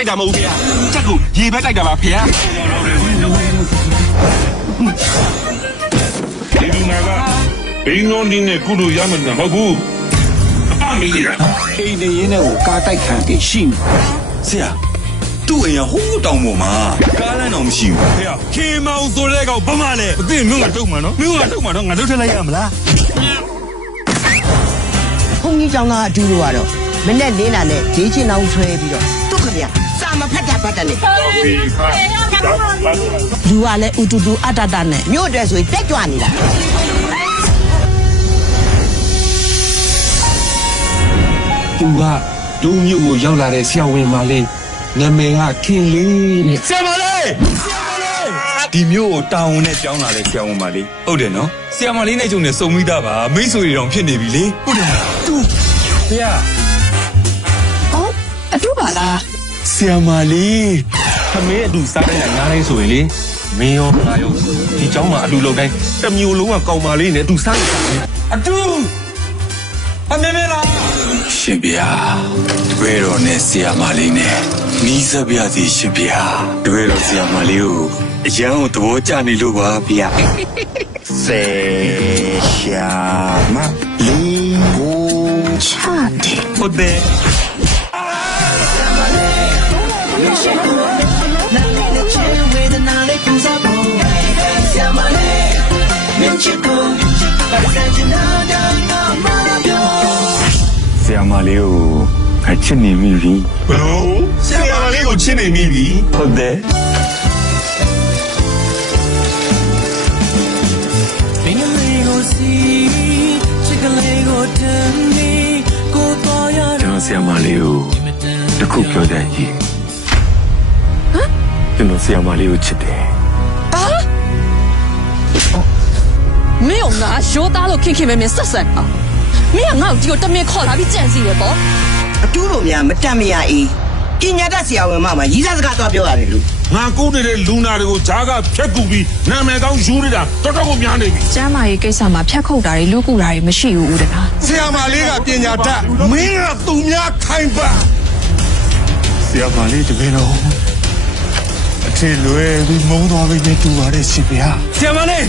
တိုက်တာမဟုတ်ဗျာချက်ကိုရေပဲတိုက်တာပါဗျာဒီလူနာကဘိန်းလုံးလေးနဲ့ကုလို့ရမှာမဟုတ်ဘူးအမေကြီးလား အိမ်နေရင်းနဲ့ကိုကားတိုက်ခံပြီးရှိနေ ဆရာသူ့အိမ်ကဟိုးတောင်ပေါ်မှာကားလမ်းတော့မရှိဘူး ဖေခေမောင်ဆိုတဲ့ကောင်ဘာမှလဲအသိမျိုးကတုတ်မှာနော်မျိုးကတုတ်မှာတော့ငါတို့ထက်လိုက်ရမလား ဘုန်းကြီးကျောင်းသားအတူတူကတော့မနဲ့လင်းလာနဲ့ဂျေးချင်းအောင်ဆွဲပြီးတော့သူ့ခဗျာစာမဖတ်တာပတ်တယ်လေ ဒီခါတော့ လူကလည်းဥတူတူအတ္တတနဲ့မြို့အတွက်ဆိုရင်တက်ကြွနေတာ သူကဒုမျိုးကိုရောက်လာတဲ့ဆရာဝန်မလေးနာမည်ကခင်လေးတဲ့ ဆရာမလေးဒီမျိုးကိုတာဝန်နဲ့ပြောင်းလာတဲ့ဆရာဝန်မလေးဟုတ်တယ်နော်ဆရာမလေးနဲ့ကျုံနဲ့စုံမိတာပါမိတ်ဆွေတွေတောင်ဖြစ်နေပြီလေဟုတ်တယ်သူဖေရ အတူပါလား ဆရာမလေး သမင်းအတူစားတဲ့ငါးတိုင်းဆိုရင်လေမင်းရောငါရောဒီเจ้าမှာအတူလောက်တိုင်းတစ်မျိုးလုံးကကောင်မလေးနဲ့အတူစားနေတာ အတူအမေမေလားရှင်ဗျာတပည့်တော်နဲ့ဆရာမလေးနဲ့နီးစပ်ပြစီရှင်ဗျာတပည့်တော်ဆရာမလေးကိုအရန်ကိုသဘောကျနေလို့ပါဗျာစေရှာမလေးကိုချတယ်ဟုတ်တယ်ဆရာမလေးကိုအချစ်နေမိပြီ ဘလို့ဆရာမလေးကိုချစ်နေမိပြီ ဟုတ်တယ်ကျွန်တော်ဆရာမလေးကိုတခုပြောတဲ့ကြီးကျွန်တော်ဆရာမလေးကိုချစ်တယ် 没有拿小打到 K 外面杀神啊！没有我这个对面靠那边战士的不？ အတူတူများမတတ်မရအေးပညာတတ်ဆရာဝန်မရီးစားစကားတော့ပြောရတယ်လို့ ငါကုန်းနေတဲ့လူနာတွေကိုဂျားကဖြတ်ကူပြီးနာမည်ကောင်းယူနေတာတော်တော်ကိုများနေပြီ ကျမ်းမာရေးကိစ္စမှာဖြတ်ခုတ်တာတွေလူကူတာတွေမရှိဘူးဦးတကား ဆရာမလေးကပညာတတ်မင်းကသူများခိုင်းပါ ဆရာမလေးတပည့်တော်အထင်လွယ်ပြီးမုန်းတော်ပြီးနေတူပါတဲ့ရှင်ဗျာဆရာမလေး